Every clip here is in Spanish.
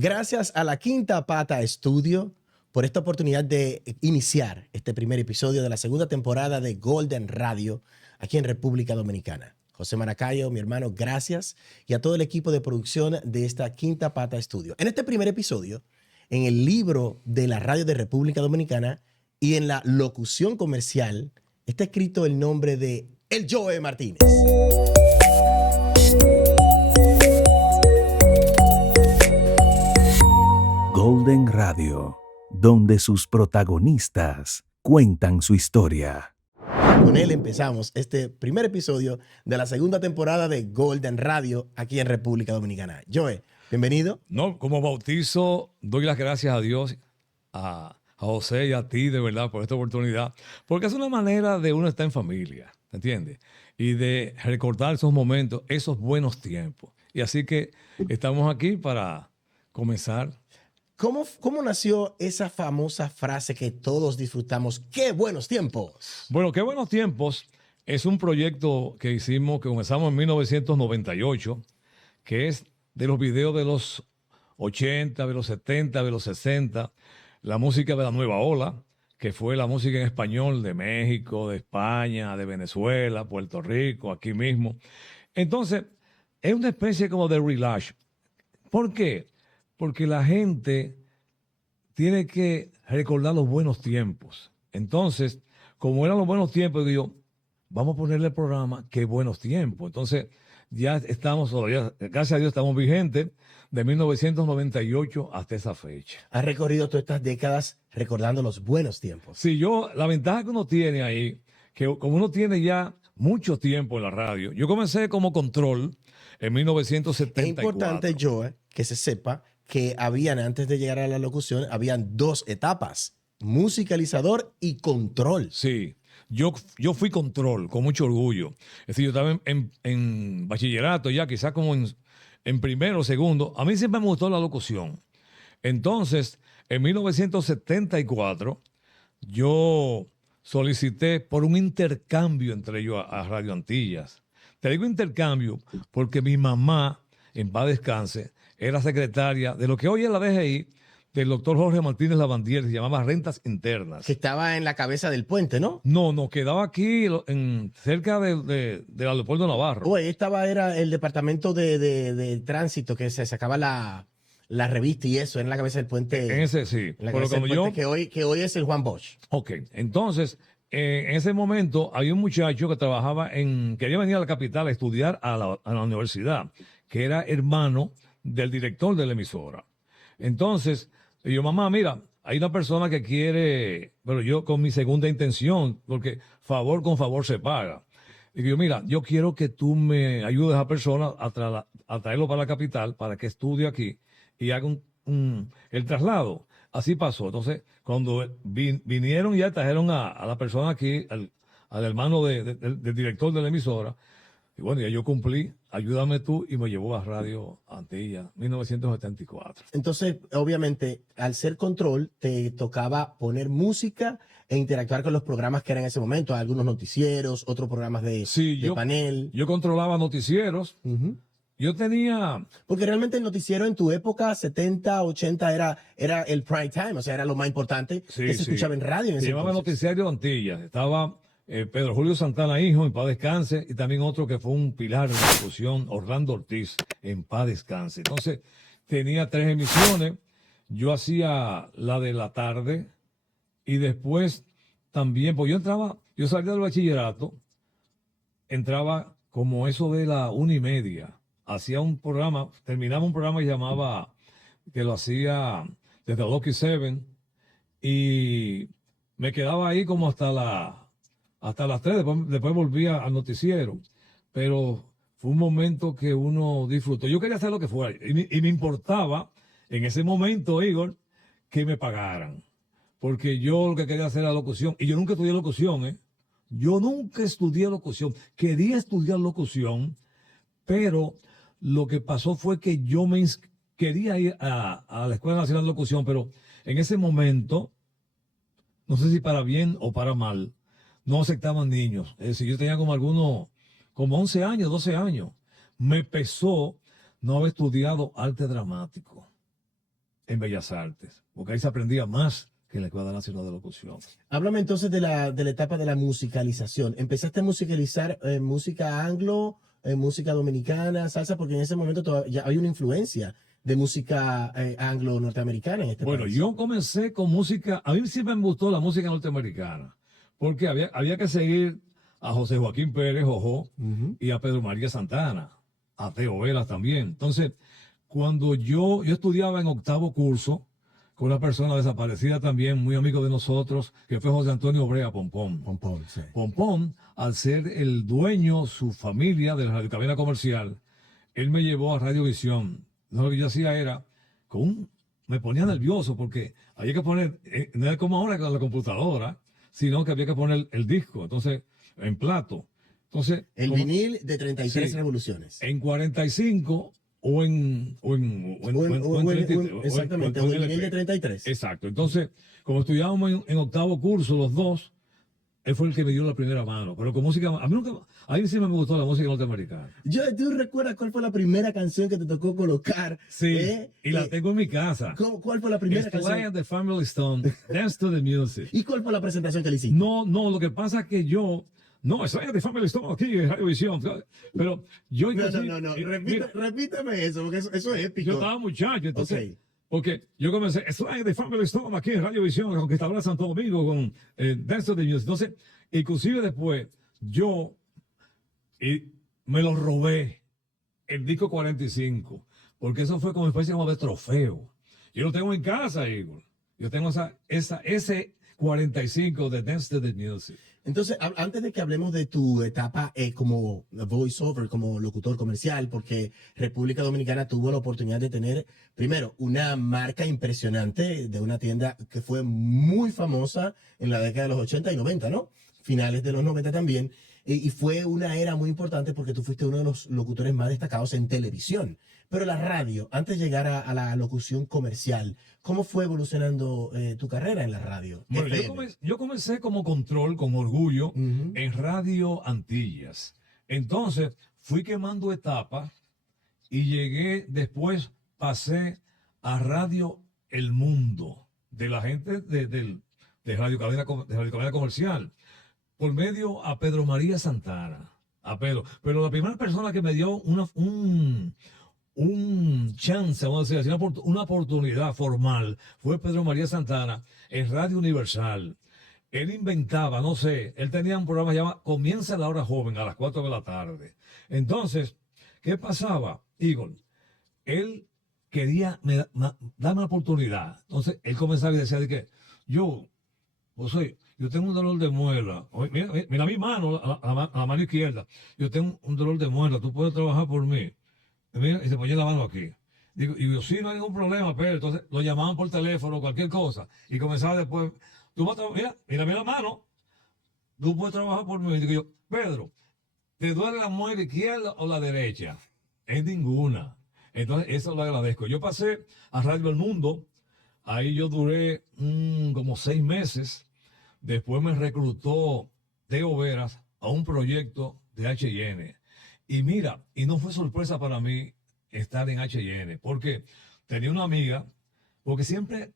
Gracias a la Quinta Pata Estudio por esta oportunidad de iniciar este primer episodio de la segunda temporada de Golden Radio aquí en República Dominicana. José Maracayo, mi hermano, gracias, y a todo el equipo de producción de esta Quinta Pata Estudio. En este primer episodio, en el libro de la radio de República Dominicana y en la locución comercial, está escrito el nombre de El Joe Martínez. Golden Radio, donde sus protagonistas cuentan su historia. Con él empezamos este primer episodio de la segunda temporada de Golden Radio aquí en República Dominicana. Joe, bienvenido. No, como bautizo, doy las gracias a Dios, a José y a ti, de verdad, por esta oportunidad, porque es una manera de uno estar en familia, ¿entiendes? Y de recordar esos momentos, esos buenos tiempos. Y así que estamos aquí para comenzar. ¿Cómo nació esa famosa frase que todos disfrutamos? ¡Qué buenos tiempos! Bueno, Qué buenos tiempos es un proyecto que hicimos, que comenzamos en 1998, que es de los videos de los 80, de los 70, de los 60, la música de la nueva ola, que fue la música en español de México, de España, de Venezuela, Puerto Rico, aquí mismo. Entonces, es una especie como de relax. ¿Por qué? Porque la gente tiene que recordar los buenos tiempos. Entonces, como eran los buenos tiempos, digo, vamos a ponerle el programa Qué buenos tiempos. Entonces, ya estamos todavía, gracias a Dios, estamos vigentes de 1998 hasta esa fecha. Has recorrido todas estas décadas recordando los buenos tiempos. Sí, la ventaja que uno tiene ahí, que como uno tiene ya mucho tiempo en la radio, yo comencé como control en 1974. Es importante, Joe, que se sepa que antes de llegar a la locución, habían dos etapas: musicalizador y control. Sí, yo fui control con mucho orgullo. Es decir, yo estaba en bachillerato ya, quizás como en primero o segundo. A mí siempre me gustó la locución. Entonces, en 1974, yo solicité por un intercambio entre ellos a Radio Antillas. Te digo intercambio porque mi mamá, en paz descanse, era secretaria de lo que hoy es la DGI, del doctor Jorge Martínez Lavandier, se llamaba Rentas Internas. Que estaba en la cabeza del puente, ¿no? No, quedaba aquí cerca del aeropuerto de Navarro. Ahí era el departamento de tránsito que se sacaba la revista y eso, en la cabeza del puente. En ese sí. En la cabeza del puente, que hoy es el Juan Bosch. Ok, entonces, en ese momento había un muchacho que trabajaba quería venir a la capital a estudiar a la universidad, que era hermano del director de la emisora. Entonces, yo, mamá, mira, hay una persona que quiere, pero yo con mi segunda intención, porque favor con favor se paga. Y yo, mira, yo quiero que tú me ayudes a esa persona a traerlo para la capital, para que estudie aquí y haga el traslado. Así pasó. Entonces, cuando vinieron y ya trajeron a la persona aquí, al hermano del director de la emisora, y bueno, ya yo cumplí, ayúdame tú, y me llevó a Radio Antilla, 1974. Entonces, obviamente, al ser control, te tocaba poner música e interactuar con los programas que eran en ese momento, algunos noticieros, otros programas de panel. Yo controlaba noticieros. Uh-huh. Yo tenía... Porque realmente el noticiero en tu época, 70, 80, era el prime time, o sea, era lo más importante que se escuchaba en radio. Se llamaba Noticiario Antilla. Estaba Pedro Julio Santana, hijo, en paz descanse, y también otro que fue un pilar de la discusión, Orlando Ortiz, en paz descanse. Entonces, tenía 3 emisiones. Yo hacía la de la tarde y después también, pues yo salía del bachillerato, entraba como eso de la 1:30. Hacía un programa, terminaba un programa que lo hacía desde Lucky 7 y me quedaba ahí como hasta las 3, después volvía al noticiero, pero fue un momento que uno disfrutó. Yo quería hacer lo que fuera y me importaba en ese momento, Igor, que me pagaran, porque yo lo que quería hacer era locución, y yo nunca estudié locución, Yo nunca estudié locución, quería estudiar locución, pero lo que pasó fue que yo quería ir a la Escuela Nacional de Locución, pero en ese momento, no sé si para bien o para mal, no aceptaban niños. Es decir, yo tenía como 11 años, 12 años. Me pesó no haber estudiado arte dramático. en Bellas Artes, porque ahí se aprendía más que en la Escuela Nacional de Locución. Háblame entonces de la etapa de la musicalización. ¿Empezaste a musicalizar música anglo, música dominicana, salsa? Porque en ese momento ya hay una influencia de música anglo-norteamericana en este Bueno, país. yo comencé con música, a mí siempre me gustó la música norteamericana, porque había que seguir a José Joaquín Pérez, Jojo, y a Pedro María Santana, a Teo Veras también. Entonces, cuando yo estudiaba en octavo curso, con una persona desaparecida también, muy amigo de nosotros, que fue José Antonio Brea Pompón. Pompón, sí. Pompón, al ser el dueño, su familia de la radiocabina comercial, él me llevó a Radiovisión. Lo que yo hacía era, me ponía nervioso porque había que poner, no era como ahora con la computadora, sino que había que poner el disco, entonces, en plato. Entonces, El como- vinil de 33 Sí. revoluciones. en 45 o en 33, Exactamente, o o en el vinil LP. de 33. Exacto. Entonces, como estudiábamos en octavo curso los dos, él fue el que me dio la primera mano. Pero con música, a mí siempre me gustó la música norteamericana. ¿Tú recuerdas cuál fue la primera canción que te tocó colocar? Sí, y la tengo en mi casa. ¿Cuál fue la primera Sly canción? and the Family Stone, Dance to the Music. ¿Y cuál fue la presentación que le hiciste? No, lo que pasa es que Sly and the Family Stone aquí en Radiovisión, pero yo No. mira, Repíteme eso, porque eso es épico. yo estaba muchacho, entonces, Ok. porque yo comencé, Sly and the Family Stone aquí en Radiovisión, la Conquistadora de Santo Domingo, con Dance to the Music. Entonces, inclusive después, me lo robé, el disco 45, porque eso fue como una especie como de trofeo. Yo lo tengo en casa, Igor. Yo tengo ese 45 de Dance to the Music. Entonces, antes de que hablemos de tu etapa como voiceover, como locutor comercial, porque República Dominicana tuvo la oportunidad de tener, primero, una marca impresionante de una tienda que fue muy famosa en la década de los 80 y 90, ¿no? Finales de los 90 también. Y fue una era muy importante porque tú fuiste uno de los locutores más destacados en televisión. Pero la radio, antes de llegar a la locución comercial, ¿cómo fue evolucionando tu carrera en la radio? Bueno, FM. yo comencé como control, con orgullo, Ujú. en Radio Antillas. Entonces, fui quemando etapas y después pasé a Radio El Mundo, de la gente de Radio Cadena Comercial, por medio a Pedro María Santana. Pero la primera persona que me dio un chance, vamos a decir así, una oportunidad formal, fue Pedro María Santana en Radio Universal. Él inventaba, no sé, él tenía un programa llamado Comienza la Hora Joven a las 4 de la tarde. Entonces, ¿qué pasaba, Igor? Él quería darme una oportunidad. Entonces, él comenzaba y decía de que yo tengo un dolor de muela. Mira mi mano, a la mano izquierda. Yo tengo un dolor de muela, tú puedes trabajar por mí. Y se ponía la mano aquí. Y yo, sí, no hay ningún problema, pero entonces lo llamaban por teléfono, cualquier cosa. Y comenzaba después, mira la mano, tú puedes trabajar por mí. Y digo yo, Pedro, ¿te duele la muela izquierda o la derecha? Es ninguna. Entonces, eso lo agradezco. Yo pasé a Radio El Mundo, ahí yo duré como 6 meses. Después me reclutó Teo Veras a un proyecto de H&N. Y mira, y no fue sorpresa para mí estar en H&N, porque tenía una amiga, porque siempre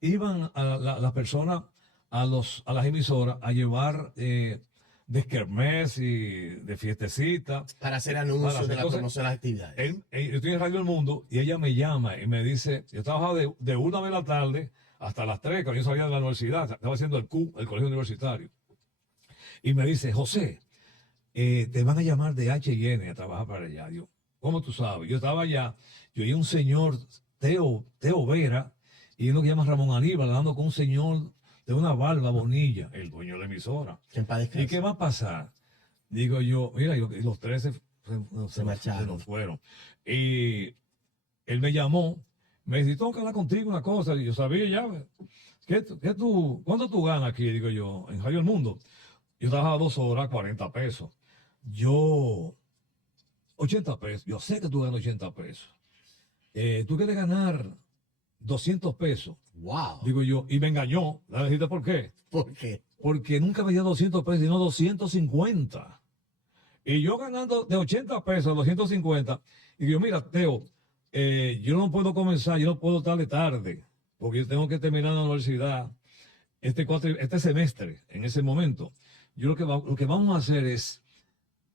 iban las personas a las emisoras a llevar de kermés y de fiestecita. Para hacer anuncios de la Entonces, promoción de las actividades. yo estoy en Radio El Mundo y ella me llama y me dice, yo trabajaba de 1 de la tarde hasta las 3, cuando yo salía de la universidad, estaba haciendo el colegio universitario. Y me dice, José, te van a llamar de H&N a trabajar para allá. Yo, ¿cómo tú sabes? Yo estaba allá, yo oí un señor, Teo Vera, y uno que llama Ramón Aníbal, hablando con un señor de una barba Bonilla, el dueño de la emisora. Que en paz descanse. ¿Y qué va a pasar? Digo yo, mira, y los 13 se marcharon. nos fueron. Y él me llamó, me dice, tengo que hablar contigo una cosa. Y yo sabía ya, ¿cuánto tú ganas aquí? Digo yo, en Radio El Mundo. Yo trabajaba 2 horas, 40 pesos. 80 pesos. Yo sé que tú ganas 80 pesos. Tú quieres ganar 200 pesos. Wow. Digo yo, y me engañó. ¿La dijiste por qué? ¿Por qué? Porque nunca me dio 200 pesos, sino 250. Y yo ganando de 80 pesos a 250. Y digo, mira, Teo, yo no puedo comenzar, yo no puedo estar de tarde, porque yo tengo que terminar la universidad este semestre, en ese momento. Yo lo que vamos a hacer es,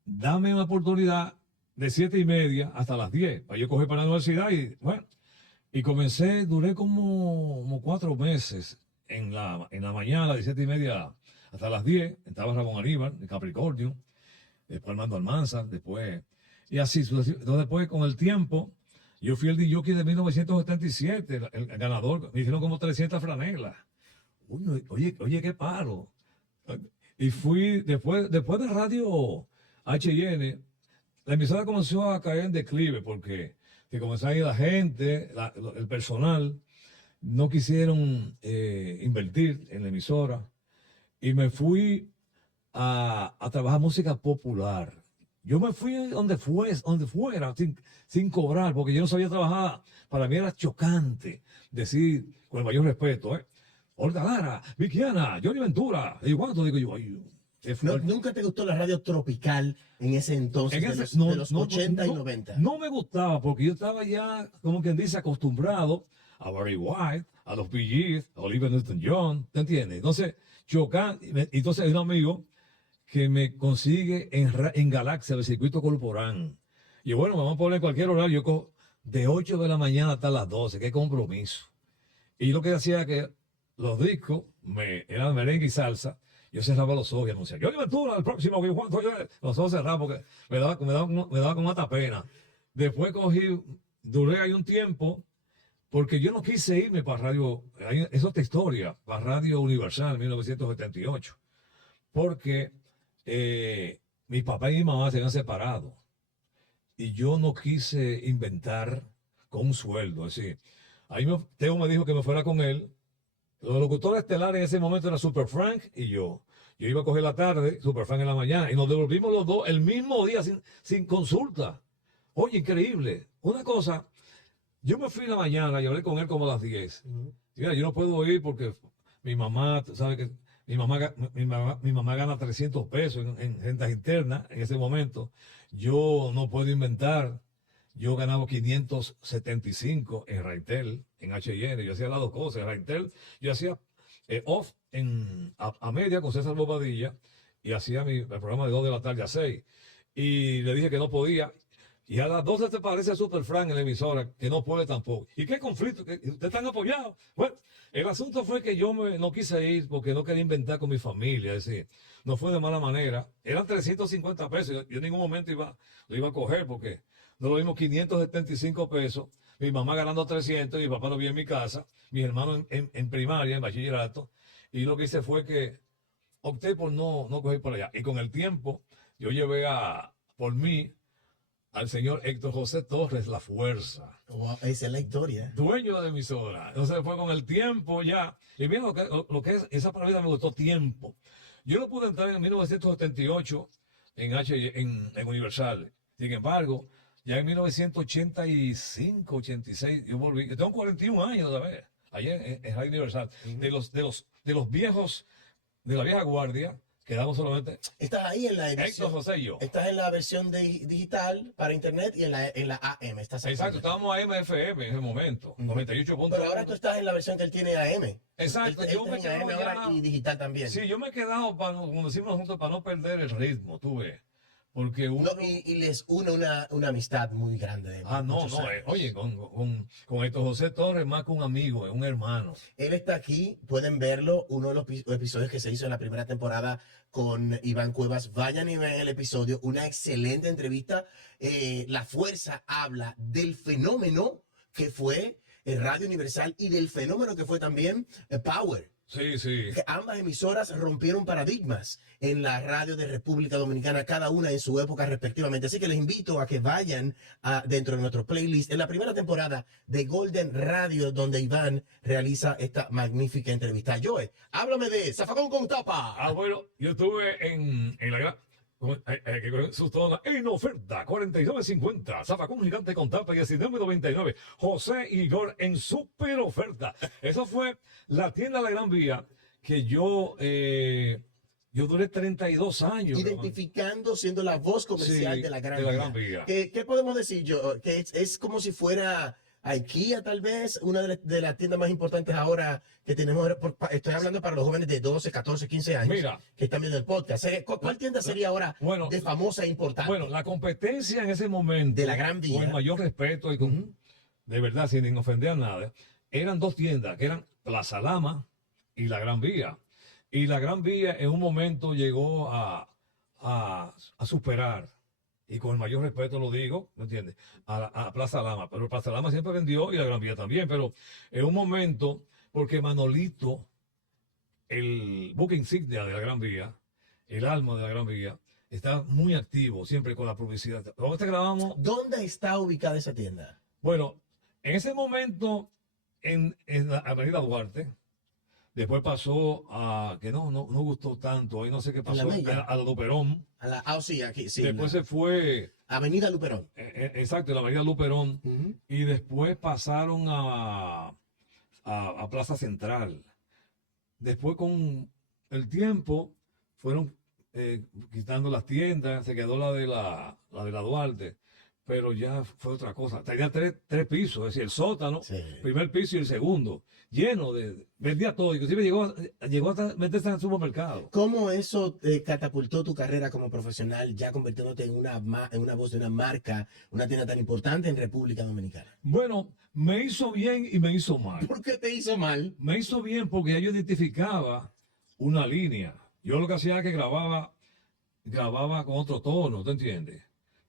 dame una oportunidad de 7:30 hasta las 10, para yo coger para la universidad y bueno, y duré como 4 meses en la mañana, de 7:30 hasta las 10, estaba Ramón Aníbal, de Capricornio, después Armando Almanza, después, y así, entonces después con el tiempo, yo fui el DJ de 1977, el ganador, me hicieron como 300 franelas. Oye, qué paro. Y fui, después de Radio HN, la emisora comenzó a caer en declive porque que comenzó a ir la gente, el personal, no quisieron invertir en la emisora y me fui a trabajar música popular. Yo me fui donde fuera, sin cobrar, porque yo no sabía trabajar. Para mí era chocante decir, con el mayor respeto, Olga Lara, Vickiana, Johnny Ventura, y cuánto digo yo, ay, ¿Nunca te gustó la radio tropical en ese entonces, de los 80 y 90? No me gustaba porque yo estaba ya, como quien dice, acostumbrado a Barry White, a los Bee Gees, a Olivia Newton-John, ¿te entiendes? Entonces, chocante. Entonces hay un amigo que me consigue en Galaxia, el circuito Corporán. Y bueno, vamos a poner cualquier horario, yo cojo de 8 de la mañana hasta las 12, qué compromiso. Y lo que hacía que los discos eran merengue y salsa. Yo cerraba los ojos y anunciaba, Johnny Ventura, el próximo, los ojos cerrados porque me daba con hasta pena. Después duré ahí un tiempo, porque yo no quise irme para Radio, eso es otra historia, para Radio Universal en 1978, porque mi papá y mi mamá se habían separado, y yo no quise inventar con un sueldo, es decir, ahí Teo me dijo que me fuera con él. Los locutores estelares en ese momento eran Super Frank y yo. Yo iba a coger la tarde, Super Frank en la mañana, y nos devolvimos los dos el mismo día sin consulta. Oye, increíble. Una cosa, yo me fui en la mañana y hablé con él como a las 10. Mira, yo no puedo ir porque mi mamá, ¿sabe que mi mamá gana 300 pesos en rentas internas en ese momento? Yo no puedo inventar. Yo ganaba 575 en Raitel, en H&N. Yo hacía las dos cosas. En Raitel, yo hacía off a media con César Bobadilla y hacía el programa de 2 de la tarde a 6. Y le dije que no podía. Y a las 12 te parece a Super Frank en la emisora, que no puede tampoco. ¿Y qué conflicto? ¿Ustedes están apoyados? Bueno, el asunto fue que yo no quise ir porque no quería inventar con mi familia. Es decir, no fue de mala manera. Eran 350 pesos. Yo en ningún momento lo iba a coger porque no lo vimos 575 pesos. Mi mamá ganando 300 y mi papá no vivía en mi casa. Mis hermanos en primaria, en bachillerato. Y lo que hice fue que opté por no coger por allá. Y con el tiempo, yo llevé por mí al señor Héctor José Torres La Fuerza. Wow, esa es la historia. Dueño de la emisora. Entonces fue con el tiempo ya. Y mira lo que es, esa palabra me gustó, tiempo. Yo no pude entrar en 1978 en Universal. Sin embargo, ya en 1985, 86, yo volví. Yo tengo 41 años, ¿sabes? Ayer en Radio Universal. De los viejos, de la vieja guardia, quedamos solamente. Estás ahí en la edición. Héctor José y yo. Estás en la versión digital para internet y en la AM. Exacto, estábamos a MFM en ese momento, 98 puntos. Pero ahora tú estás en la versión que él tiene AM. Exacto, yo me quedé ahora y digital también. Sí, yo me he quedado, como decimos juntos, para no perder el ritmo, tú ves. Porque uno... y les une una amistad muy grande. Oye, con Héctor José Torres, más que un amigo, es un hermano. Él está aquí, pueden verlo, uno de los episodios que se hizo en la primera temporada con Iván Cuevas. Vayan y vean el episodio, una excelente entrevista. La Fuerza habla del fenómeno que fue Radio Universal y del fenómeno que fue también Power. Sí, sí. Que ambas emisoras rompieron paradigmas en la radio de República Dominicana, cada una en su época respectivamente. Así que les invito a que vayan dentro de nuestro playlist en la primera temporada de Golden Radio, donde Iván realiza esta magnífica entrevista. Joe, háblame de Zafacón con Tapa. Bueno, yo estuve en la gran... en oferta, 49.50, zafacón gigante con tapa y 19.99. José Igor en super oferta. Esa fue la tienda de la Gran Vía que yo Yo duré 32 años. Identificando, siendo la voz comercial Sí, de la Gran de la Vía. Gran Vía. ¿Qué podemos decir yo? Que es como si fuera IKEA, tal vez, una de las tiendas más importantes ahora que tenemos. Estoy hablando para los jóvenes de 12, 14, 15 años Mira, que están viendo el podcast. ¿Cuál tienda sería ahora bueno, de famosa e importante? Bueno, la competencia en ese momento, de la Gran Vía. con el mayor respeto y con, de verdad, sin ofender a nada, eran dos tiendas, que eran Plaza Lama y la Gran Vía. Y la Gran Vía en un momento llegó a superar, y con el mayor respeto lo digo, ¿me entiendes? A Plaza Lama. Pero Plaza Lama siempre vendió y la Gran Vía también. Pero en un momento, porque Manolito, el buque insignia de la Gran Vía, el alma de la Gran Vía, está muy activo siempre con la publicidad. ¿Dónde te grabamos? ¿Dónde está ubicada esa tienda? Bueno, en ese momento, en la Avenida Duarte. Después pasó a que no gustó tanto, ahí no sé qué pasó, a la Luperón. Sí, aquí, sí. Después se fue. Avenida Luperón. Exacto, la Avenida Luperón. Y después pasaron a Plaza Central. Después, con el tiempo, fueron quitando las tiendas, se quedó la de la Duarte. Pero ya fue otra cosa. Tenía tres pisos, es decir, el sótano, primer piso y el segundo, lleno vendía todo, inclusive llegó hasta meterse en el supermercado. ¿Cómo eso catapultó tu carrera como profesional, ya convirtiéndote en una voz de una marca, una tienda tan importante en República Dominicana? Bueno, me hizo bien y me hizo mal. ¿Por qué te hizo mal? Me hizo bien porque ya yo identificaba una línea. Yo lo que hacía era que grababa con otro tono, ¿te entiendes?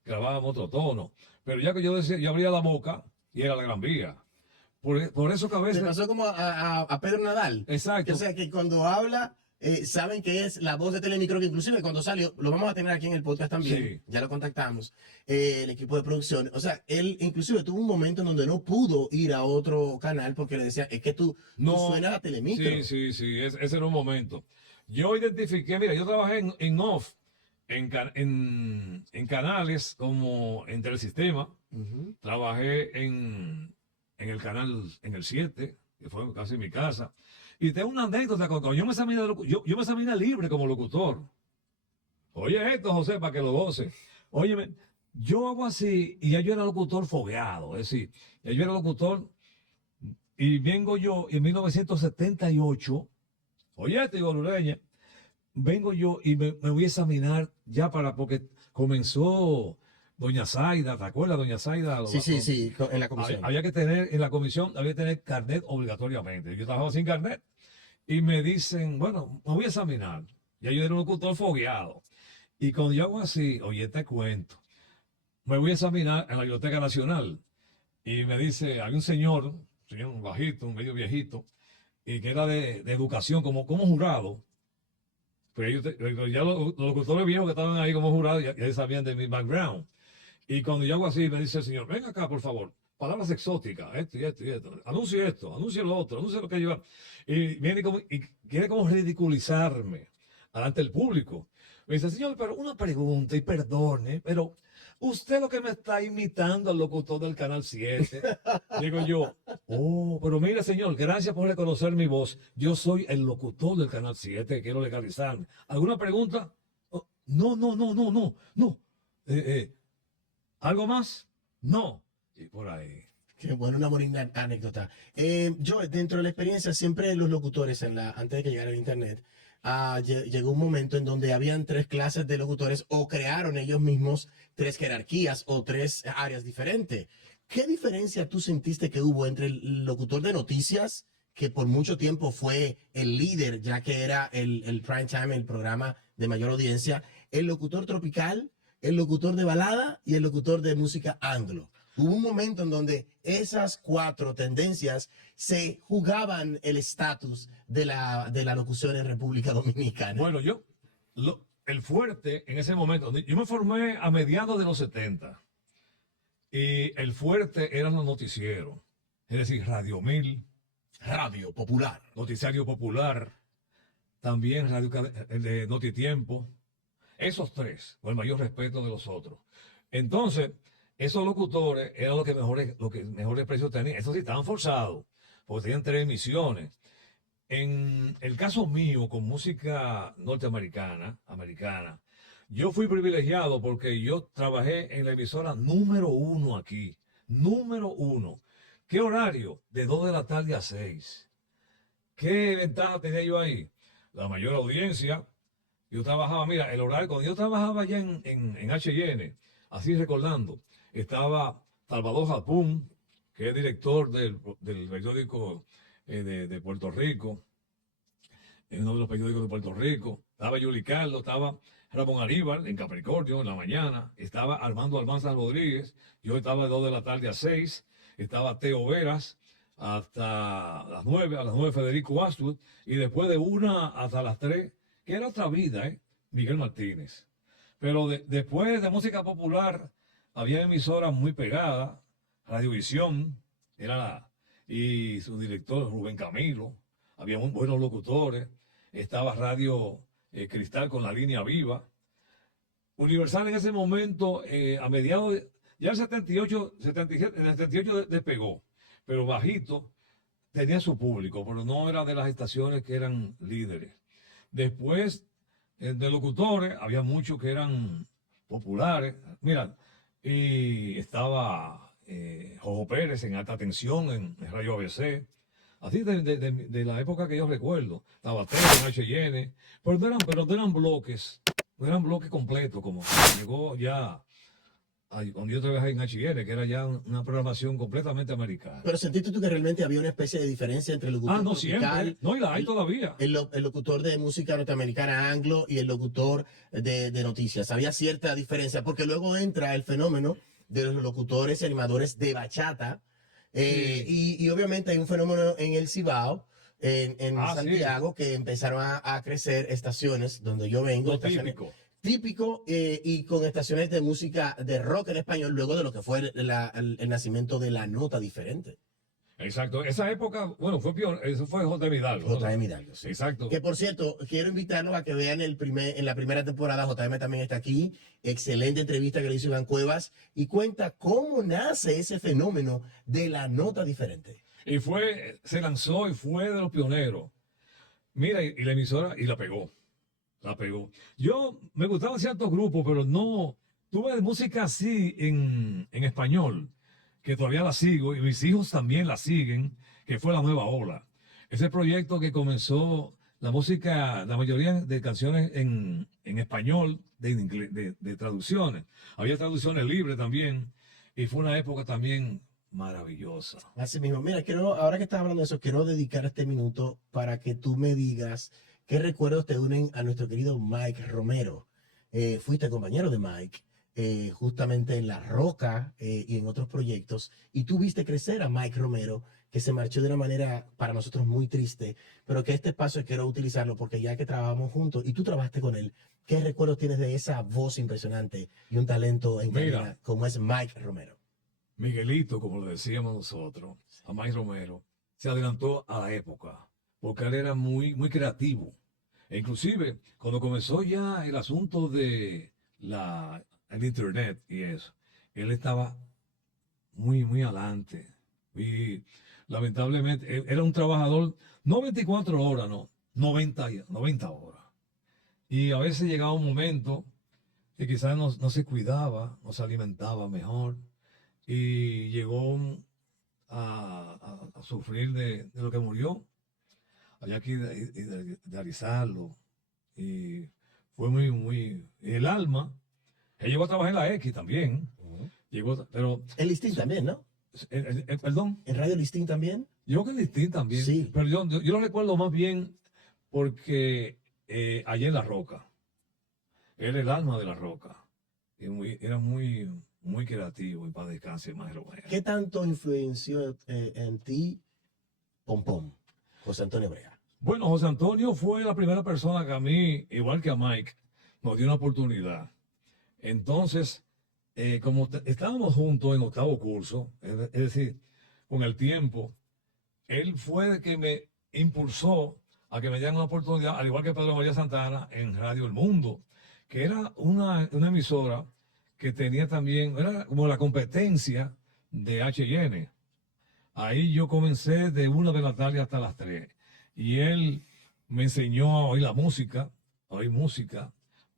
Grabábamos otro tono. Pero ya que yo decía, yo abría la boca y era la Gran Vía. Por eso que a veces. Me pasó como a Pedro Nadal. Exacto. O sea, que cuando habla, saben que es la voz de Telemicro, que inclusive cuando salió, lo vamos a tener aquí en el podcast también. Sí. Ya lo contactamos, el equipo de producción. O sea, él inclusive tuvo un momento en donde no pudo ir a otro canal porque le decía, es que tú suenas a Telemicro. Sí. Ese era un momento. Yo identifiqué, mira, yo trabajé en off. En canales como en Telesistema, trabajé en el canal, en el 7, que fue casi mi casa. Y tengo una anécdota, cuando yo me examiné libre como locutor. Oye esto, José, para que lo goce. Óyeme, yo hago así, y ya yo era locutor fogueado, es decir, ya yo era locutor, y vengo yo en 1978, oye esto, Igor Ureña, vengo yo y me voy a examinar ya porque comenzó doña Zaida, ¿te acuerdas, doña Zaida? Sí, en la comisión. Había que tener, en la comisión, había que tener carnet obligatoriamente. Yo trabajaba sin carnet y me dicen, bueno, me voy a examinar. Ya yo era un locutor fogueado. Y cuando yo hago así, oye, te cuento, me voy a examinar en la Biblioteca Nacional. Y me dice, hay un señor bajito, un medio viejito, y que era de educación como jurado. Pues ya los locutores viejos que estaban ahí como jurados ya sabían de mi background. Y cuando yo hago así, me dice el señor, ven acá, por favor, palabras exóticas, esto y esto y esto. Anuncie esto, anuncie lo otro, anuncie lo que yo. Y viene y quiere como ridiculizarme delante del público. Me dice, señor, pero una pregunta y perdone, pero usted lo que me está imitando al locutor del Canal 7. Digo yo, pero mire, señor, gracias por reconocer mi voz. Yo soy el locutor del Canal 7, quiero legalizarme. ¿Alguna pregunta? Oh, no. ¿Algo más? No. Y por ahí. Qué bueno, una bonita anécdota. Yo, dentro de la experiencia, siempre los locutores, antes de que llegara el internet, llegó un momento en donde habían 3 clases de locutores o crearon ellos mismos 3 jerarquías o 3 áreas diferentes. ¿Qué diferencia tú sentiste que hubo entre el locutor de noticias, que por mucho tiempo fue el líder, ya que era el prime time, el programa de mayor audiencia, el locutor tropical, el locutor de balada y el locutor de música anglo? Hubo un momento en donde esas 4 tendencias se jugaban el estatus de la locución en República Dominicana. Bueno, el fuerte en ese momento, yo me formé a mediados de los 70 y el fuerte eran los noticieros, es decir, Radio 1000, Radio Popular, Noticiario Popular, también Radio de Notitiempo, esos 3, con el mayor respeto de los otros. Entonces, esos locutores eran los que mejores precios tenían. Esos sí estaban forzados, porque tenían 3 emisiones. En el caso mío, con música norteamericana, americana, yo fui privilegiado porque yo trabajé en la emisora número 1 aquí. Número 1. ¿Qué horario? De 2 de la tarde a 6. ¿Qué ventaja tenía yo ahí? La mayor audiencia. Yo trabajaba, mira, el horario, cuando yo trabajaba allá en H&N, así recordando, estaba Salvador Japón, que es director del periódico de Puerto Rico, en uno de los periódicos de Puerto Rico. Estaba Yuli Carlos, estaba Ramón Aníbal en Capricornio en la mañana, estaba Armando Almanza Rodríguez, yo estaba de 2 de la tarde a 6, estaba Teo Veras hasta las 9, a las 9 Federico Astwood, y después de 1 hasta las 3, que era otra vida, Miguel Martínez. Pero después de música popular, había emisoras muy pegadas, Radiovisión, y su director Rubén Camilo, había muy buenos locutores, estaba Radio Cristal con la línea viva. Universal en ese momento, a mediados, ya el 78, 77, en el 78 despegó, pero bajito, tenía su público, pero no era de las estaciones que eran líderes. Después, de locutores, había muchos que eran populares. Mira, y estaba Jojo Pérez en alta tensión en Radio ABC. Así de la época que yo recuerdo. Estaba Teo en H&N, pero no eran bloques, no eran bloques completos, como llegó ya cuando yo trabajé en H&N, que era ya una programación completamente americana. Pero sentiste tú que realmente había una especie de diferencia entre el locutor no musical, siempre, no, y la hay todavía. El locutor de música norteamericana anglo y el locutor de noticias. Había cierta diferencia, porque luego entra el fenómeno de los locutores y animadores de bachata, y obviamente hay un fenómeno en el Cibao, en Santiago, que empezaron a crecer estaciones donde yo vengo. Lo típico. Y con estaciones de música de rock en español, luego de lo que fue el nacimiento de la nota diferente. Exacto, esa época, bueno, eso fue J.M. Hidalgo. J.M. Hidalgo, sí. Exacto. Que por cierto, quiero invitarlos a que vean en la primera temporada, J.M. también está aquí, excelente entrevista que le hizo Iván Cuevas, y cuenta cómo nace ese fenómeno de la nota diferente. Y se lanzó y fue de los pioneros. Mira, y la emisora, y la pegó. Yo me gustaban ciertos grupos, pero no, tuve música así en español, que todavía la sigo, y mis hijos también la siguen, que fue La Nueva Ola. Ese proyecto que comenzó la música, la mayoría de canciones en español, de traducciones. Había traducciones libres también, y fue una época también maravillosa. Así mismo, mira, ahora que estás hablando de eso, quiero dedicar este minuto para que tú me digas qué recuerdos te unen a nuestro querido Mike Romero. Fuiste compañero de Mike, justamente en La Roca y en otros proyectos, y tú viste crecer a Mike Romero, que se marchó de una manera para nosotros muy triste, pero que este espacio quiero utilizarlo porque ya que trabajamos juntos y tú trabajaste con él, ¿qué recuerdos tienes de esa voz impresionante y un talento en cabina como es Mike Romero? Miguelito, como le decíamos nosotros, a Mike Romero, se adelantó a la época, porque él era muy, muy creativo. E inclusive, cuando comenzó ya el asunto de el internet y eso, él estaba muy, muy adelante. Y lamentablemente, él era un trabajador, no 24 horas, no, 90 horas. Y a veces llegaba un momento que quizás no se cuidaba, no se alimentaba mejor, y llegó a sufrir de lo que murió. Allá aquí de Arizarlo, y fue muy, muy, el alma, él llegó a trabajar en la X también, pero... En Listín también, ¿no? Perdón. ¿En Radio Listín también? Yo creo que en Listín también, sí. Pero yo lo recuerdo más bien porque allá en La Roca, él el alma de La Roca, y era muy, muy creativo, y para descansar más Romero. ¿Qué tanto influenció en ti Pom, José Antonio Brea? Bueno, José Antonio fue la primera persona que a mí, igual que a Mike, nos dio una oportunidad. Entonces, como estábamos juntos en 8º curso, es decir, con el tiempo, él fue el que me impulsó a que me dieran una oportunidad, al igual que Pedro María Santana, en Radio El Mundo, que era una emisora que tenía también, era como la competencia de H&N. Ahí yo comencé de 1 de la tarde hasta las 3. y él me enseñó a oír música,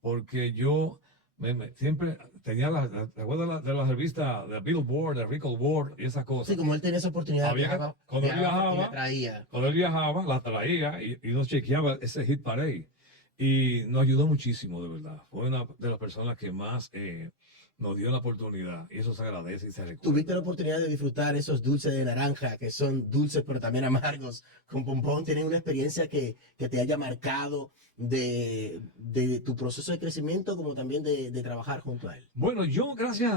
porque yo siempre tenía ¿te acuerdas de la revista de Billboard, de Record World y esas cosas? Sí, como él tenía esa oportunidad, Cuando él viajaba, y la traía. cuando él viajaba, la traía y nos chequeaba ese hit parade. Y nos ayudó muchísimo, de verdad. Fue una de las personas que más nos dio la oportunidad. Y eso se agradece y se recuerda. Tuviste la oportunidad de disfrutar esos dulces de naranja, que son dulces pero también amargos, con Pompón. ¿Tienes una experiencia que te haya marcado de tu proceso de crecimiento, como también de trabajar junto a él? Bueno, yo, gracias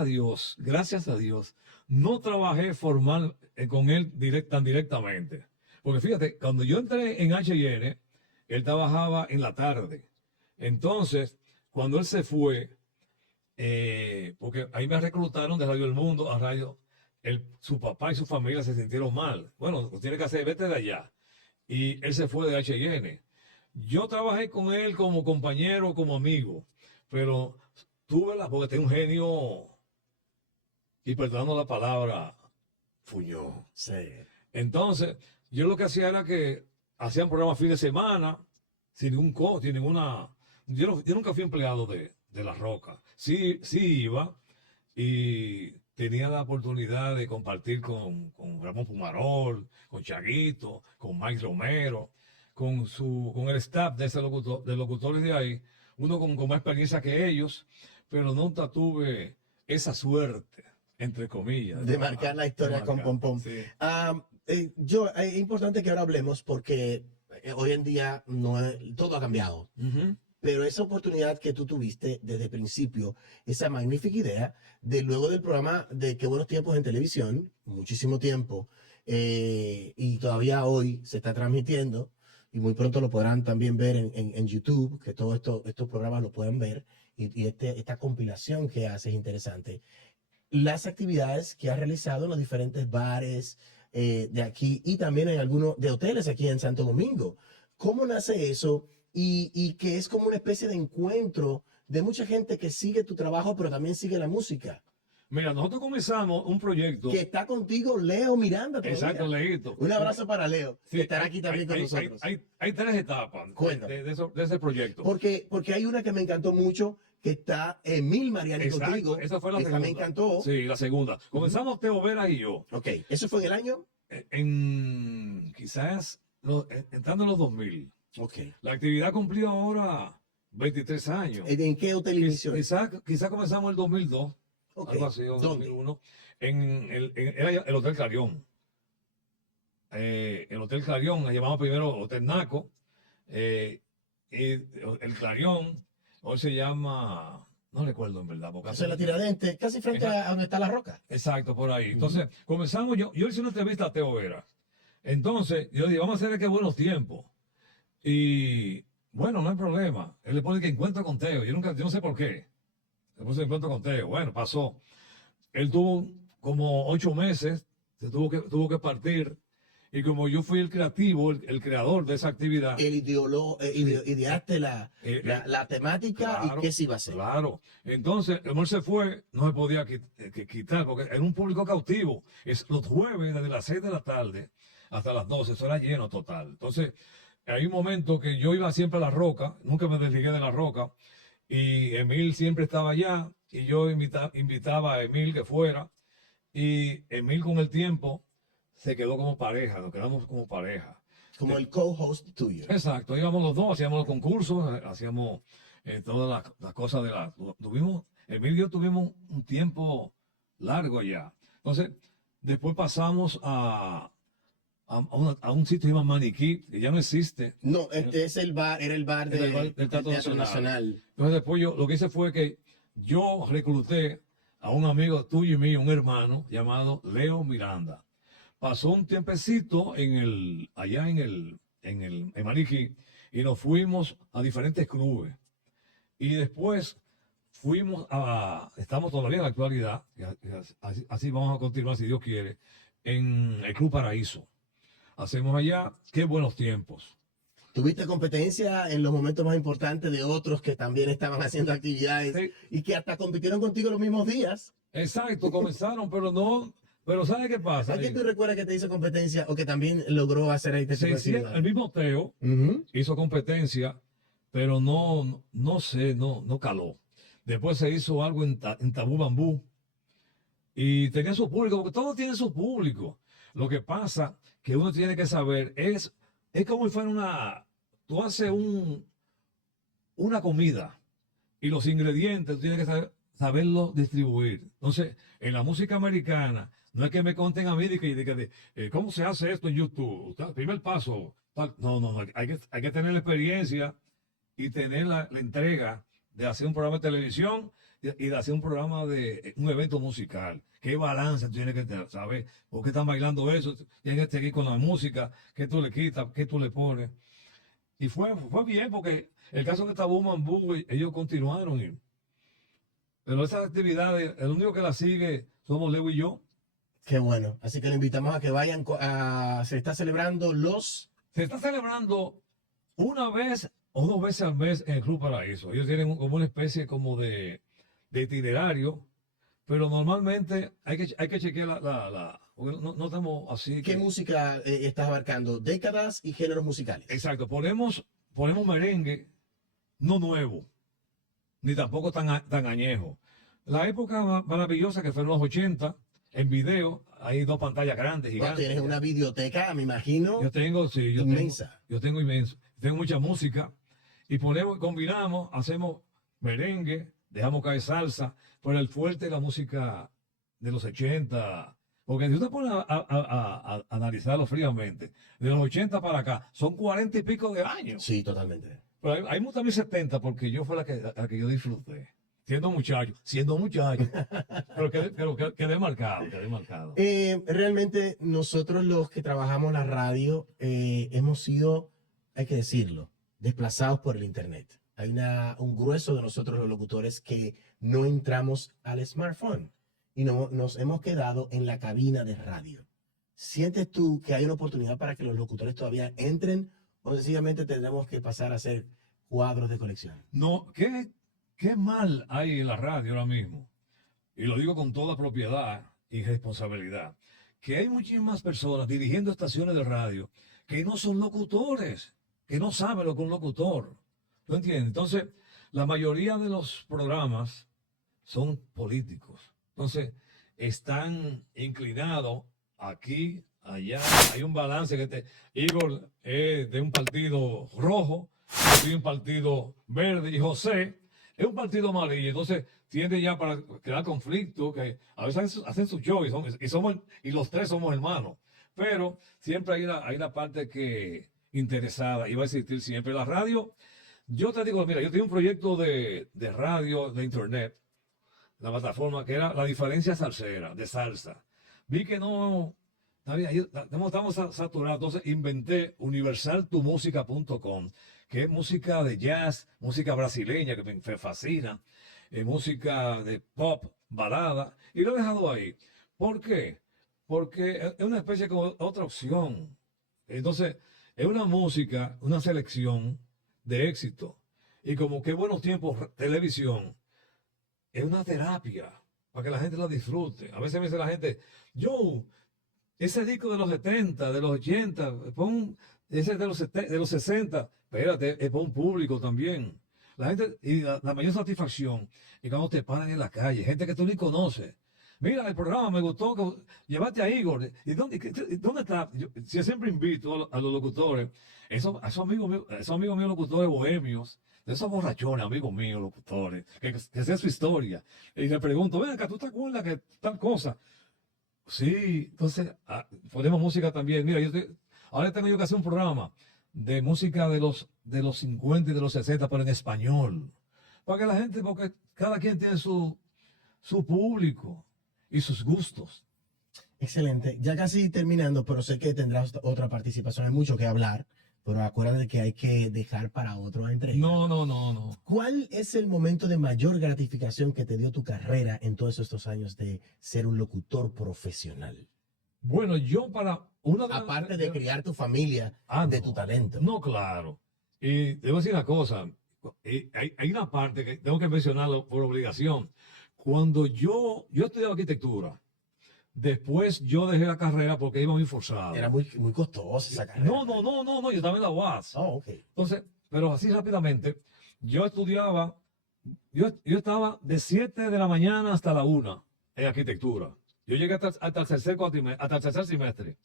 a Dios, no trabajé formal con él tan directamente. Porque fíjate, cuando yo entré en H&N, él trabajaba en la tarde. Entonces, cuando él se fue, porque ahí me reclutaron de Radio El Mundo a Radio, su papá y su familia se sintieron mal. Bueno, tiene que hacer, vete de allá. Y él se fue de H&N. Yo trabajé con él como compañero, como amigo, pero porque tenía un genio, y perdonando la palabra, fuñó. Sí. Entonces, yo lo que hacía era que hacían programas fin de semana, sin ninguna. Yo nunca fui empleado de La Roca. Sí iba y tenía la oportunidad de compartir con Ramón Pumarol, con Chaguito, con Mike Romero, con el staff de locutores de ahí, uno con más experiencia que ellos, pero nunca tuve esa suerte, entre comillas. De marcar la historia con Pompón. Sí. Es importante que ahora hablemos porque hoy en día todo ha cambiado. Ujú. Pero esa oportunidad que tú tuviste desde el principio, esa magnífica idea de luego del programa de Qué Buenos Tiempos en televisión, muchísimo tiempo, y todavía hoy se está transmitiendo, y muy pronto lo podrán también ver en YouTube, que todos estos programas lo puedan ver, y esta compilación que hace es interesante. Las actividades que has realizado en los diferentes bares de aquí y también en algunos de hoteles aquí en Santo Domingo. ¿Cómo nace eso? Y que es como una especie de encuentro de mucha gente que sigue tu trabajo, pero también sigue la música. Mira, nosotros comenzamos un proyecto. Que está contigo Leo Miranda todavía. Exacto, Leito. Un abrazo para Leo, Sí, que estará aquí también con hay, nosotros. hay 3 etapas Cuéntame. de ese proyecto. Porque hay una que me encantó mucho, que está Emil Mariani Exacto, contigo. esa fue la Esa segunda. me encantó. Sí, la segunda. Comenzamos Teo Vera y yo. Ok, ¿eso fue en el año? Quizás entrando en los 2000. Ok. La actividad cumplió ahora 23 años. ¿En qué hotel inició? Quizás comenzamos en el 2002. Ok. Algo así, o ¿Dónde? 2001. Era el Hotel Clarion. El Hotel Clarion, la llamamos primero Hotel Naco. El Clarion, hoy se llama, no recuerdo en verdad. Porque Eso es la Tiradentes, casi frente a donde está la roca. Exacto, por ahí. Entonces, comenzamos, yo hice una entrevista a Teo Vera. Entonces, yo dije, vamos a hacer Qué Buenos Tiempos. Y, bueno, no hay problema. Él le pone que encuentro con Teo. Yo no sé por qué. Le puse encuentro con Teo. Bueno, pasó. Él tuvo como 8 meses, tuvo que partir. Y como yo fui el creativo, el creador de esa actividad. El ideaste la temática Claro, y qué se iba a hacer. Claro. Entonces, como él se fue, no se podía quitar, porque era un público cautivo. Es los jueves, desde las 6 de la tarde hasta las 12, eso era lleno total. Entonces, hay un momento que yo iba siempre a La Roca, nunca me desligué de La Roca, y Emil siempre estaba allá, y yo invitaba a Emil que fuera, y Emil con el tiempo se quedó como pareja, nos quedamos como pareja. Como el co-host tuyo. Exacto, íbamos los dos, hacíamos los concursos, hacíamos todas las cosas Emil y yo tuvimos un tiempo largo allá. Entonces, después pasamos a un sitio que se llama Maniquí, que ya no existe. No, este es el bar, era el bar del Teatro Nacional. Entonces después lo que hice fue que yo recluté a un amigo tuyo y mío, un hermano llamado Leo Miranda. Pasó un tiempecito allá en Maniquí, y nos fuimos a diferentes clubes. Y después estamos todavía en la actualidad, y así vamos a continuar si Dios quiere, en el Club Paraíso. Hacemos allá Qué Buenos Tiempos. Tuviste competencia en los momentos más importantes de otros que también estaban haciendo actividades Sí. y que hasta compitieron contigo los mismos días. Exacto, comenzaron, pero no Pero ¿sabes qué pasa? ¿A quién tú recuerdas que te hizo competencia o que también logró hacer este tipo de actividades? El mismo Teo Ujú. hizo competencia, pero no sé, no caló. Después se hizo algo en Tabú Bambú y tenía su público, porque todo tiene su público. Lo que pasa que uno tiene que saber es como si fuera tú haces una comida y los ingredientes tú tienes que saberlo distribuir. Entonces, en la música americana, no es que me conten a mí ¿cómo se hace esto en YouTube? Primer paso. No, hay que tener la experiencia y tener la entrega de hacer un programa de televisión y de hacer un programa de un evento musical. ¿Qué balance tú tienes que tener? ¿Sabes? ¿Por qué están bailando eso? Tienes que seguir con la música. ¿Qué tú le quitas? ¿Qué tú le pones? Y fue bien porque el caso que estaba Bambú, ellos continuaron. Pero esas actividades, el único que las sigue somos Leo y yo. Qué bueno. Así que le invitamos a que vayan. Se está celebrando Se está celebrando una vez o dos veces al mes en el Club Paraíso. Ellos tienen como una especie como de itinerario, pero normalmente hay que chequear porque no estamos así. ¿Qué música estás abarcando? Décadas y géneros musicales. Exacto, ponemos merengue, no nuevo, ni tampoco tan añejo. La época maravillosa que fueron los 80, en video, hay dos pantallas grandes, gigantes. Tienes una videoteca, me imagino. Yo tengo, sí, inmensa. Yo tengo inmenso. Tengo mucha música y combinamos, hacemos merengue, dejamos caer salsa, pero el fuerte de la música de los 80. Porque si usted pone a analizarlo fríamente, de los 80 para acá, son 40 y pico de años. Sí, totalmente. Pero hay también 70 porque yo fue la que yo disfruté. Siendo muchacho. Pero quedé marcado. Realmente nosotros los que trabajamos la radio hemos sido, hay que decirlo, desplazados por el Internet. Hay un grueso de nosotros los locutores que no entramos al smartphone y nos hemos quedado en la cabina de radio. ¿Sientes tú que hay una oportunidad para que los locutores todavía entren o sencillamente tendremos que pasar a hacer cuadros de colección? No, ¿qué mal hay en la radio ahora mismo? Y lo digo con toda propiedad y responsabilidad. Que hay muchísimas personas dirigiendo estaciones de radio que no son locutores, que no saben lo que es un locutor. ¿Tú entiendes? Entonces, la mayoría de los programas son políticos. Entonces, están inclinados aquí, allá. Hay un balance Igor es de un partido rojo, yo soy de un partido verde y José es un partido amarillo. Entonces, tiende ya para crear conflicto, que a veces hacen su show y los tres somos hermanos. Pero siempre hay una parte que interesada y va a existir siempre. La radio, yo te digo, mira, yo tenía un proyecto de radio, de internet, la plataforma que era La Diferencia Salsera, de salsa. Vi que no, estamos saturados, entonces inventé universaltumusica.com, que es música de jazz, música brasileña que me fascina, música de pop, balada, y lo he dejado ahí. ¿Por qué? Porque es una especie como otra opción. Entonces, es una música, una selección de éxito. Y como qué buenos tiempos, televisión, es una terapia para que la gente la disfrute. A veces me dice la gente, ese disco de los 70, de los 80, ese de los 60, espérate, es para un público también. La gente, y la mayor satisfacción es cuando te paran en la calle, gente que tú ni conoces. Mira, el programa me gustó, llévate a Igor. ¿Y dónde está? Yo siempre invito a los locutores, esos amigos míos locutores bohemios, de esos borrachones, amigos míos locutores, que sea su historia. Y le pregunto, ven acá, ¿tú te acuerdas que tal cosa? Sí, entonces ponemos música también. Mira, ahora tengo yo que hacer un programa de música de los 50 y de los 60, pero en español. Para que la gente, porque cada quien tiene su público y sus gustos. Excelente. Ya casi terminando, pero sé que tendrás otra participación. Hay mucho que hablar, pero acuérdate que hay que dejar para otra entrega. No. ¿Cuál es el momento de mayor gratificación que te dio tu carrera en todos estos años de ser un locutor profesional? Bueno, Aparte de criar tu familia, de tu talento. No, claro. Y debo decir una cosa. Hay una parte que tengo que mencionarlo por obligación. Cuando yo estudiaba arquitectura, Después yo dejé la carrera porque iba muy forzado. Era muy costosa esa carrera. No, yo estaba en la UAS. Oh, ok. Entonces, pero así rápidamente, yo estudiaba, yo estaba de 7 de la mañana hasta la 1 en arquitectura. Yo llegué hasta el hasta el tercer semestre.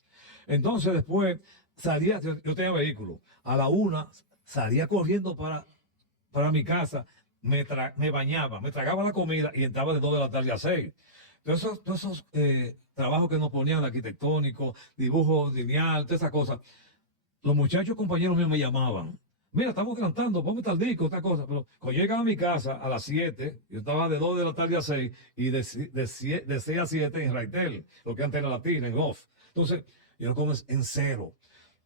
Entonces después salía, yo tenía vehículo, a la 1 salía corriendo para mi casa, me bañaba, me tragaba la comida y entraba de 2 de la tarde a 6. Todos esos trabajos que nos ponían arquitectónicos, dibujo lineal, todas esas cosas, los muchachos compañeros míos me llamaban. Mira, estamos cantando, ponme tal disco, esta cosa. Pero cuando yo llegaba a mi casa a las 7, yo estaba de 2 de la tarde a 6 y de 6 a 7 en Raitel, lo que antes era Latina, en Off. Entonces, yo comencé en cero.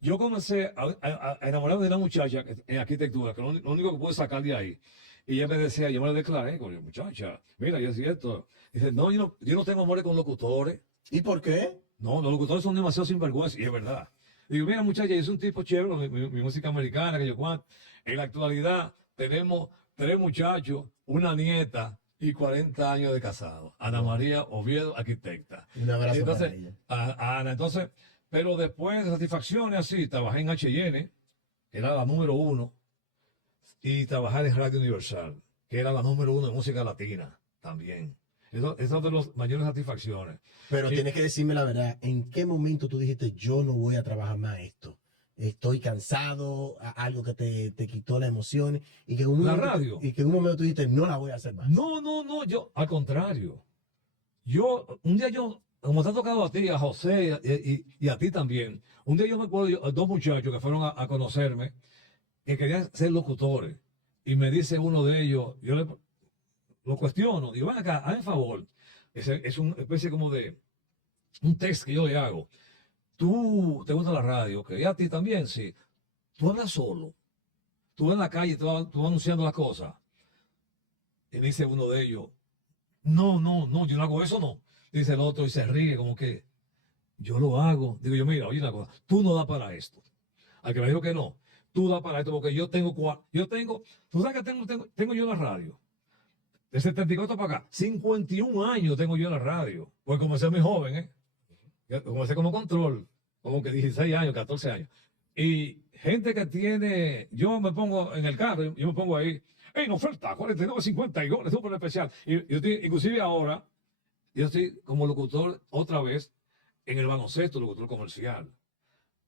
Yo comencé a enamorarme de una muchacha en arquitectura, que lo único que pude sacar de ahí. Y ella me decía, yo me la declaré, con muchacha, mira, yo decía esto. Dice, no, yo no tengo amores con locutores. ¿Y por qué? No, los locutores son demasiado sinvergüenza, y es verdad. Digo, mira, muchacha, yo soy un tipo chévere, mi música americana, que yo cuánto. En la actualidad tenemos 3 muchachos, una nieta y 40 años de casado. Ana María Oviedo, arquitecta. Un abrazo Entonces, para ella. a Ana, entonces, pero después de satisfacciones así, trabajé en H&N, que era la número 1, y trabajar en Radio Universal, que era la número 1 de música latina también. Eso es de las mayores satisfacciones. Pero Y- tienes que decirme la verdad, ¿en qué momento tú dijiste, yo no voy a trabajar más esto? Estoy cansado, algo que te quitó la emoción y que en un La momento, radio. y que en un momento tú dijiste, no la voy a hacer más. No, yo, al contrario. Un día como te ha tocado a ti, a José y a ti también, un día yo me acuerdo, 2 muchachos que fueron a conocerme, que querían ser locutores, y me dice uno de ellos, lo cuestiono, digo, ven acá, hazme favor, es una especie como de un test que yo le hago. Tú te gusta la radio, que a ti también, sí. Tú hablas solo, tú vas en la calle, tú vas anunciando las cosas. Y dice uno de ellos, no, yo no hago eso, no. Dice el otro y se ríe como que yo lo hago. Digo yo, mira, oye una cosa, tú no das para esto. Al que me dijo que no, tú das para esto porque tú sabes que tengo yo en la radio. De 74 para acá, 51 años tengo yo en la radio. Pues comencé muy joven, ¿eh? Comencé como control, como que 16 años, 14 años. Y gente que tiene, yo me pongo en el carro, yo me pongo ahí, en oferta, 49.50 y goles, súper especial. Y yo estoy, inclusive ahora, yo estoy como locutor otra vez en el baloncesto, locutor comercial.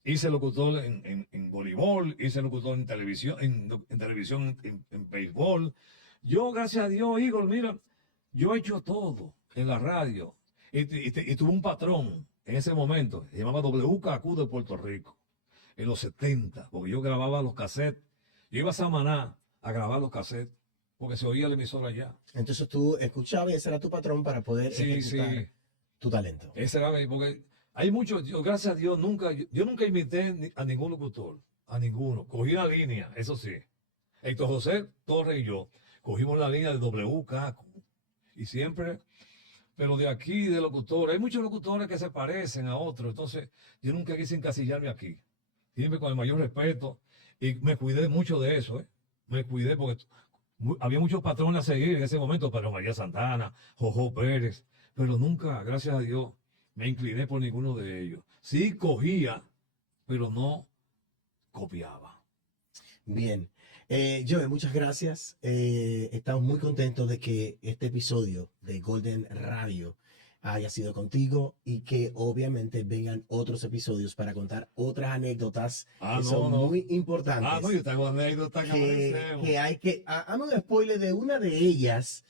Hice locutor en voleibol, hice locutor en televisión, en televisión, en béisbol. Yo, gracias a Dios, Igor, mira, yo he hecho todo en la radio. Y tuve un patrón en ese momento, se llamaba WKQ de Puerto Rico, en los 70, porque yo grababa los cassettes. Yo iba a Samaná a grabar los cassettes, porque se oía la emisora allá. Entonces tú escuchabas y ese era tu patrón para poder Sí, ejecutar tu talento. Ese era, porque hay muchos, gracias a Dios, yo nunca imité a ningún locutor, a ninguno. Cogí la línea, eso sí. Héctor José Torres y yo cogimos la línea de WKQ. Y siempre, pero de aquí, de locutores, hay muchos locutores que se parecen a otros. Entonces, yo nunca quise encasillarme aquí. Siempre con el mayor respeto. Y me cuidé mucho de eso, ¿eh? Me cuidé porque había muchos patrones a seguir en ese momento, pero María Santana, Jojo Pérez, pero nunca, gracias a Dios, me incliné por ninguno de ellos. Sí cogía, pero no copiaba. Bien. Joe, muchas gracias. Estamos muy contentos de que este episodio de Golden Radio haya sido contigo y que obviamente vengan otros episodios para contar otras anécdotas que son muy importantes. Yo tengo anécdotas que hay que... Hazme un spoiler de una de ellas,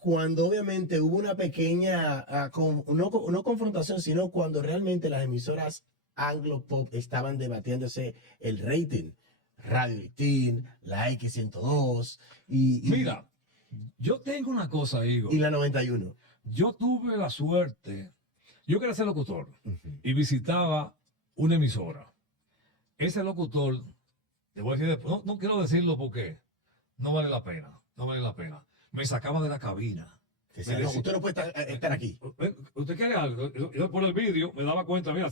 cuando obviamente hubo una pequeña, no confrontación, sino cuando realmente las emisoras Anglo Pop estaban debatiéndose el rating. Radio Itin, la X102 Mira, yo tengo una cosa, Igor. y la 91. Yo tuve la suerte, yo quería ser locutor y visitaba una emisora. Ese locutor, te voy a decir después, no quiero decirlo porque no vale la pena, Me sacaba de la cabina. Decía, no, usted no puede estar aquí. ¿Usted quiere algo? Yo por el vídeo me daba cuenta, mira,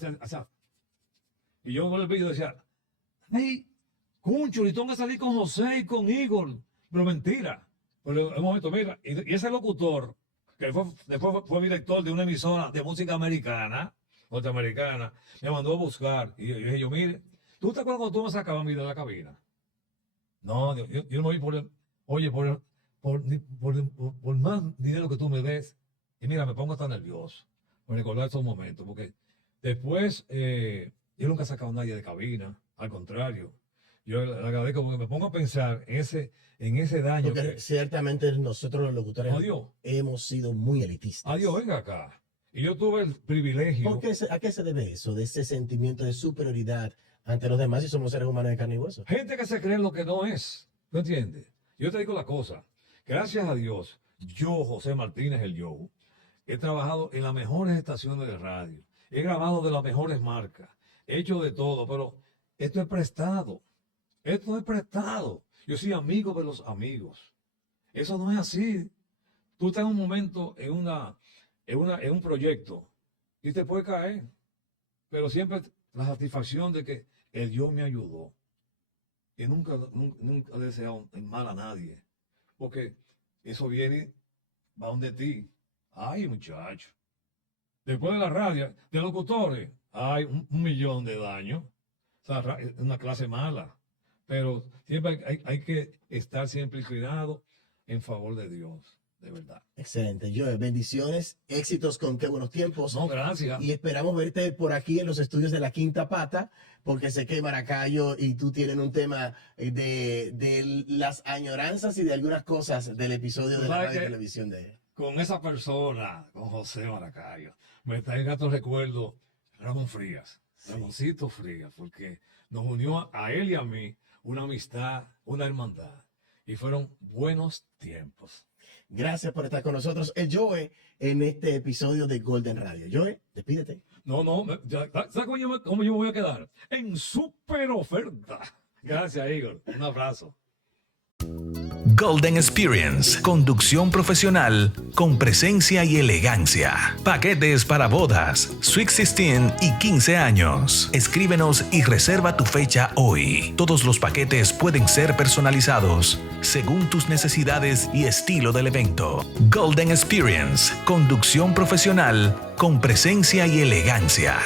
y yo por el vídeo decía, hey, Cuncho, y tengo que salir con José y con Igor. Pero mentira. Pero en un momento, mira, y ese locutor que después fue director de una emisora de música americana, norteamericana, me mandó a buscar. Y yo dije, mire, ¿tú te acuerdas cuando tú me sacabas a mí de la cabina? No, yo no voy por más dinero que tú me des. Y mira, me pongo hasta nervioso por recordar esos momentos, porque después yo nunca he sacado a nadie de cabina, al contrario. Yo le agradezco porque me pongo a pensar en ese daño. Porque ciertamente nosotros los locutores hemos sido muy elitistas. Adiós, venga acá. Y yo tuve el privilegio. ¿A qué se debe eso? De ese sentimiento de superioridad ante los demás, y somos seres humanos de carne y hueso. Gente que se cree lo que no es. ¿Tú entiendes? Yo te digo la cosa. Gracias a Dios, yo, José Martínez, el Joe, he trabajado en las mejores estaciones de radio. He grabado de las mejores marcas. He hecho de todo, pero esto es prestado. Esto es prestado. Yo soy amigo de los amigos. Eso no es así. Tú estás en un momento, en un proyecto, y te puede caer. Pero siempre la satisfacción de que el Dios me ayudó. Y nunca he deseado mal a nadie. Porque eso viene, va donde ti. Ay, muchacho. Después de la radio, de locutores, hay un millón de daños. O sea, es una clase mala. Pero siempre hay que estar siempre inclinado en favor de Dios, de verdad. Excelente, Joe. Bendiciones, éxitos con Qué Buenos Tiempos. No, gracias. Y esperamos verte por aquí en los estudios de La Quinta Pata, porque sé que Maracayo y tú tienen un tema de las añoranzas y de algunas cosas del episodio de la radio y televisión de él. Con esa persona, con José Maracayo, me trae gatos recuerdos Ramón Frías, Ramoncito Frías, porque nos unió a él y a mí una amistad, una hermandad, y fueron buenos tiempos. Gracias por estar con nosotros, el Joe, en este episodio de Golden Radio. Joe, despídete. No, ¿sabes cómo yo me voy a quedar? En súper oferta. Gracias, Igor. Un abrazo. Golden Experience, conducción profesional con presencia y elegancia. Paquetes para bodas, Sweet 16 y 15 años. Escríbenos y reserva tu fecha hoy. Todos los paquetes pueden ser personalizados según tus necesidades y estilo del evento. Golden Experience, conducción profesional con presencia y elegancia.